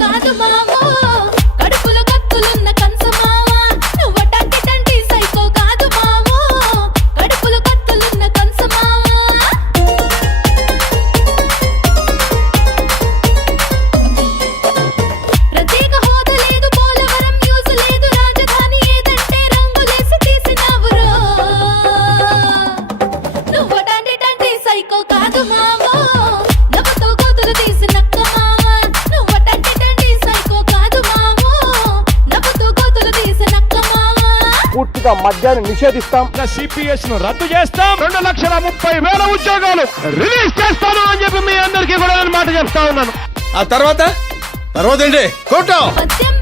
కాదు మామ పూర్తిగా మద్యాన్ని నిషేధిస్తాం సిపిఎస్ ను రద్దు చేస్తాం రెండు లక్షల ముప్పై వేల ఉద్యోగాలు రిలీజ్ చేస్తాను అని చెప్పి మీ అందరికీ కూడా నేను మాట చెప్తా ఉన్నాను ఆ తర్వాత తర్వాత ఏంటి కోటం